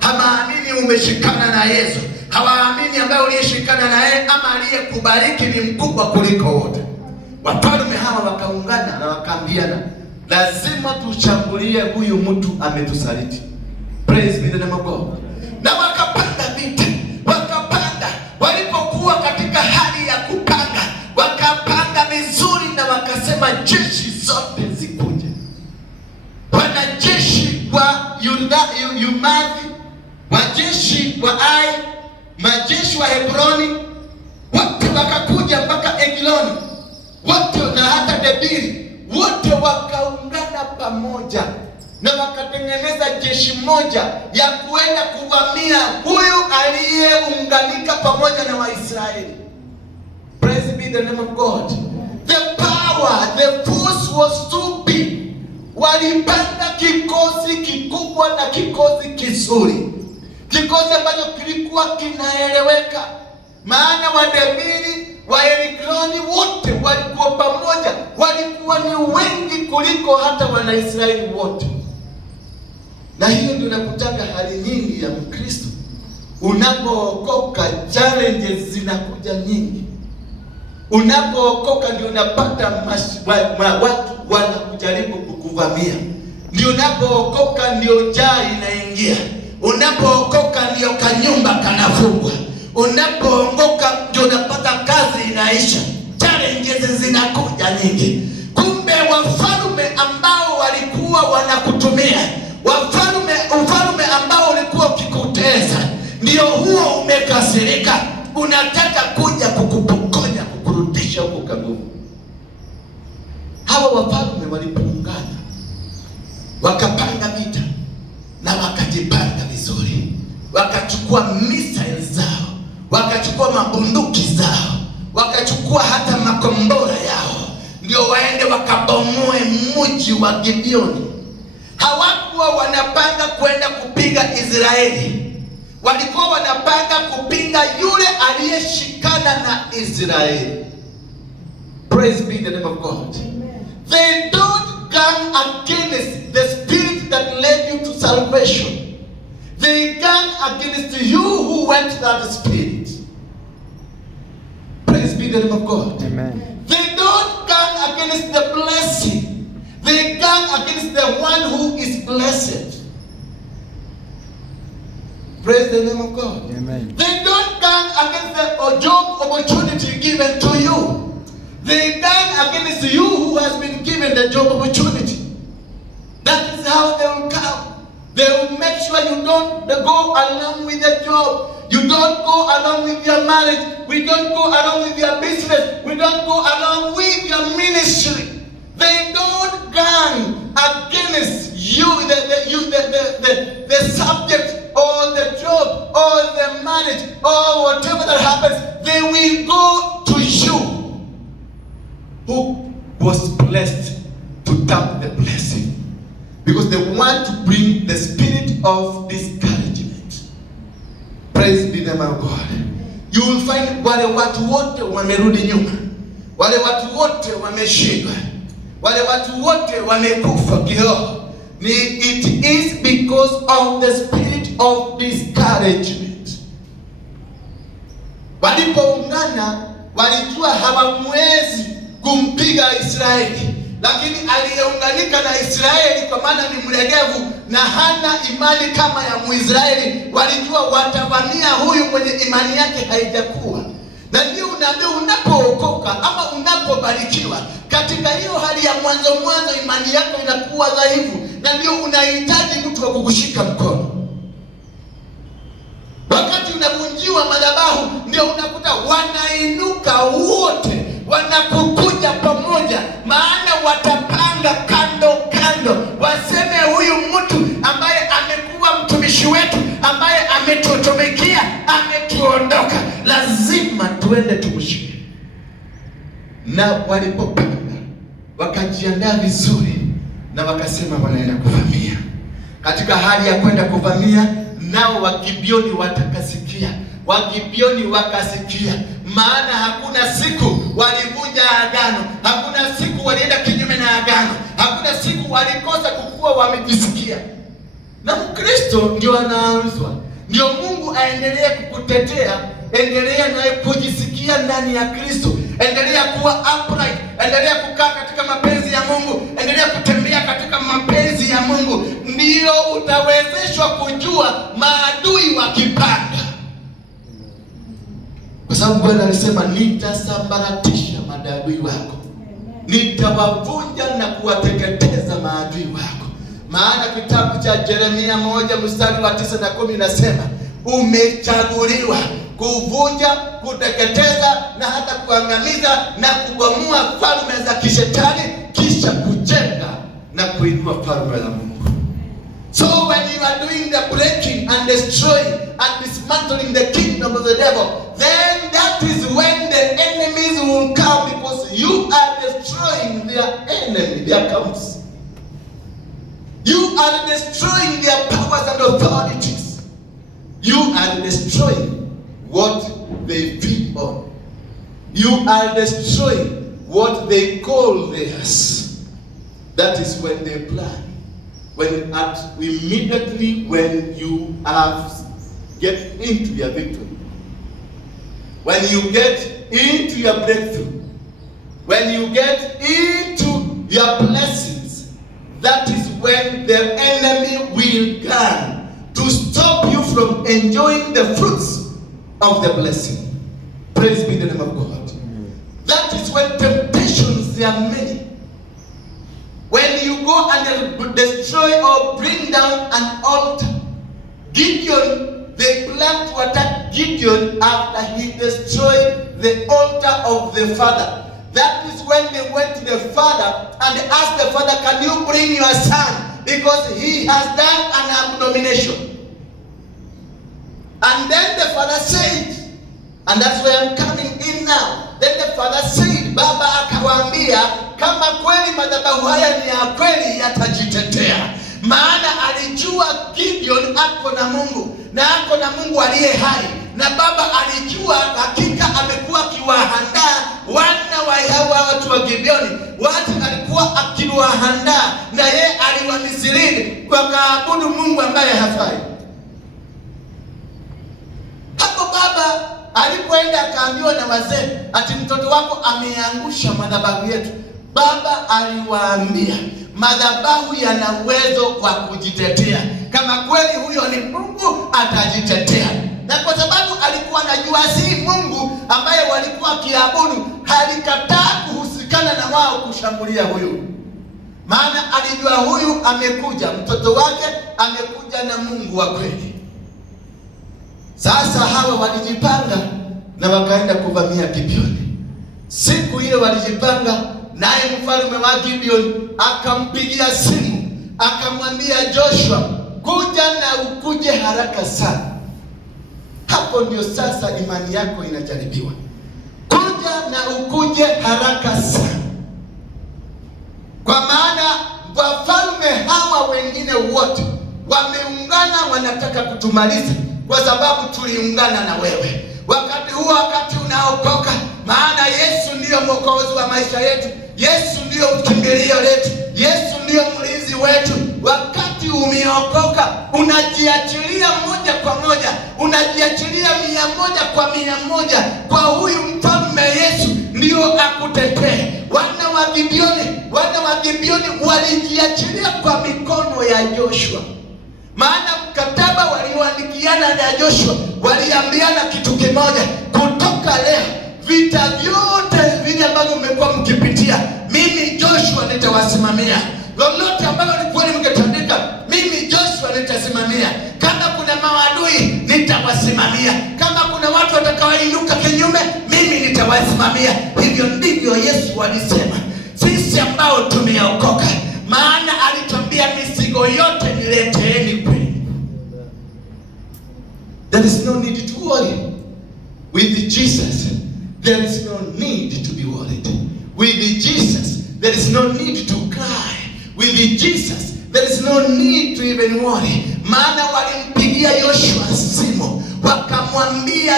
Hamaamini umeshikana na Yesu. Hawaamini ambaye uliyeshikana na yeye ama aliyekubariki ni mkubwa kuliko wote. Wafalme hawa wakaungana na wakaambiana, lazima tushambulie huyu mtu ametusaliti. Praise be the name of God. Na wakapanga vita. Wakapanga. Walipokuwa katika hali ya kupanga, wakapanga vizuri na wakasema jeshi zote zikuje. Wanajeshi wa Yumathi, wajeshi wa Ai, majeshi wa Hebroni, wote wakakuja mpaka Egloni, wote na hata Debiri, wote wakaungana pamoja na wakatengeneza jeshi moja ya kuenda kuvamia huyu aliyeunganika pamoja na Waisraeli. Praise be the name of God. The power, the force was too big. Walipanga kikosi kikubwa na kikosi kizuri, kikosi ambacho kilikuwa kinaeleweka, maana Wadebiri, Waelikroni wote walikuwa pamoja, walikuwa ni wengi kuliko hata Wanaisraeli wote. Na hiyo ndio nakutaka hali nyingi ya Mkristo. Unapookoka challenges zinakuja nyingi. Unapookoka ndio unapata watu wanakujaribu kukuvamia. Ndio unapookoka ndio njaa inaingia. Unapookoka ndio kanyumba kanafungwa. Unapookoka ndio unapata kazi inaisha. Challenges zinakuja nyingi. Kumbe wafalme ambao walikuwa wanakutumia, ufalme ambao ulikuwa ukikutesa, ndio huo umekasirika, unataka kuja kukupokonya, kukurudisha huko kaburini. Hawa wafalme walipoungana, wakapanga vita na wakajipanga vizuri, wakachukua missiles zao, wakachukua mabunduki zao, wakachukua hata makombora yao, ndio waende wakabomoe mji wa Gibeoni. Hawakuwa wanapanga kwenda kupiga Israeli, walikuwa wanapanga kupinga yule aliyeshikana na Israeli. Praise be the name of God. They don't gang against the spirit that led you to salvation. They gang against you who went to that spirit. Praise be the name of God. Amen. They don't gang against the blessing. They gang against the one who is blessed. Praise the name of God. Amen. They don't gang against the job opportunity given to you. They gang against you who has been given the job opportunity. That is how they will come. They will make sure you don't go along with the job. You don't go along with your marriage. We don't go along with your business. We don't go along with your ministry. They don't gang against you, the subject or the job or the marriage or whatever that happens. They will go to you who was blessed to tap the blessing, because they want to bring the spirit of discouragement. Praise be the name of God. You will find wale watu wote wamerudi nyuma, wale watu wote wameshindwa, wale watu wote wamekufa kiroho. It is because of the spirit of discouragement. Walipoungana walijua hawamwezi kumpiga Israeli, lakini aliyeunganika na Israeli kwa maana ni mlegevu na hana imani kama ya Muisraeli, walijua watavamia huyu mwenye imani yake haijakuwa. Na ndio unaambia unapookoka ama unapobarikiwa, katika hiyo hali ya mwanzo imani yako inakuwa dhaifu, na ndio unahitaji mtu wa kukushika mkono. Wakati unavunjiwa madhabahu, ndio unakuta wanainuka wote, wanakukuja pamoja, maana watapanga kando waseme huyu mtu ambaye amekuwa mtumishi wetu, ambaye ametutumikia, ametuondoka, lazima tuende tumshike. Na walipopanga wakajiandaa vizuri na wakasema wanaenda kuvamia. Katika hali ya kwenda kuvamia, nao Wagibeoni watakasikia. Wagibeoni wakasikia, maana hakuna siku walivunja agano, hakuna siku walienda kinyume na agano, hakuna siku walikosa kukuwa wamejisikia. Na Mkristo ndio anaanzwa, ndio Mungu aendelee kukutetea. Endelea naye kujisikia ndani ya Kristo, endelea kuwa upright, endelea kukaa katika mapenzi ya Mungu, endelea kutembea katika mapenzi ya Mungu, ndio utawezeshwa kujua maadui wakipanda. Kwa sababu Bwana alisema, nitasambaratisha maadui wako, nitawavunja na kuwateketeza maadui wako. Maana kitabu cha Yeremia 1:9 na 10 nasema, umechaguliwa kuvunja, kuteketeza na hata kuangamiza na kubomoa falme za kishetani, kisha kujenga na kuinua falme za Mungu. So when you are doing the breaking and destroying and dismantling the kingdom of the devil, then that is when the enemies will come, because you are destroying their enemy, their camps. You are destroying their powers and authorities. You are destroying what they feed on. You are destroying what they call theirs. That is when they plan. Immediately when you get into your victory, when you get into your breakthrough, when you get into your blessings, that is when the enemy will come to stop you from enjoying the fruits of the blessing. Praise be the name of God. That is when temptations are many. When you go and destroy or bring down an altar. Gideon, they planned to attack Gideon after he destroyed the altar of the father. That is when they went to the father and asked the father, can you bring your son? Because he has done an abomination. And then the father said, and that's where I'm coming in now. Then the father said, Baba akawaambia, kama kweli madhabahu haya ni ya kweli yatajitetea. Maana alijua Gideon ako na Mungu, na ako na Mungu aliye hai. Na baba alijua hakika amekuwa akiwaandaa wana wa hawa watu wa Gideoni. Watu alikuwa akiwaandaa, na yeye aliwamisiri kwa kaabudu Mungu ambaye hafai. Hapo baba alipoenda akaambiwa na wazee, ati mtoto wako ameangusha madhabahu yetu. Baba aliwaambia, madhabahu yana uwezo wa kujitetea. Kama kweli huyo ni Mungu, atajitetea. Na kwa sababu alikuwa anajua si Mungu ambaye walikuwa kiabudu, alikataa kuhusikana na wao kushambulia huyu. Maana alijua huyu amekuja, mtoto wake amekuja na Mungu wa kweli. Sasa hawa walijipanga na wakaenda kuvamia Gibeoni. Siku ile walijipanga, naye mfalme wa Gibeoni akampigia simu, akamwambia Joshua, kuja na ukuje haraka sana. Hapo ndio sasa imani yako inajaribiwa. Kuja na ukuje haraka sana. Kwa maana wafalme hawa wengine wote wameungana, wanataka kutumaliza, kwa sababu tuliungana na wewe. Wakati huo, wakati unaokoka, maana Yesu ndiyo mwokozi wa maisha yetu. Yesu ndiyo kimbilio letu. Yesu ndiyo mlinzi wetu. Wakati umeokoka, unajiachilia moja kwa moja, unajiachilia 100% kwa huyu mfalme Yesu, ndio akutetee. Wana wa Gibeoni walijiachilia kwa mikono ya Joshua. Maana mkataba walioandikiana na Joshua, waliambiana kitu kimoja, kutoka leo vita vyote vile ambavyo mmekuwa mkipitia, mimi Joshua nitawasimamia. Lolote ambalo likuwa mngetandika, mimi Joshua nitasimamia. Kama kuna maadui, nitawasimamia. Kama kuna watu watakaoinuka kinyume, mimi nitawasimamia. Hivyo ndivyo Yesu alisema sisi ambao tumeokoka. Maana alituambia mizigo yote nileteeni kwenu. There is no need to worry. With Jesus, there is no need to be worried. With Jesus, there is no need to cry. With Jesus, there is no need to even worry. Maana walimpigia Joshua simu, wakamwambia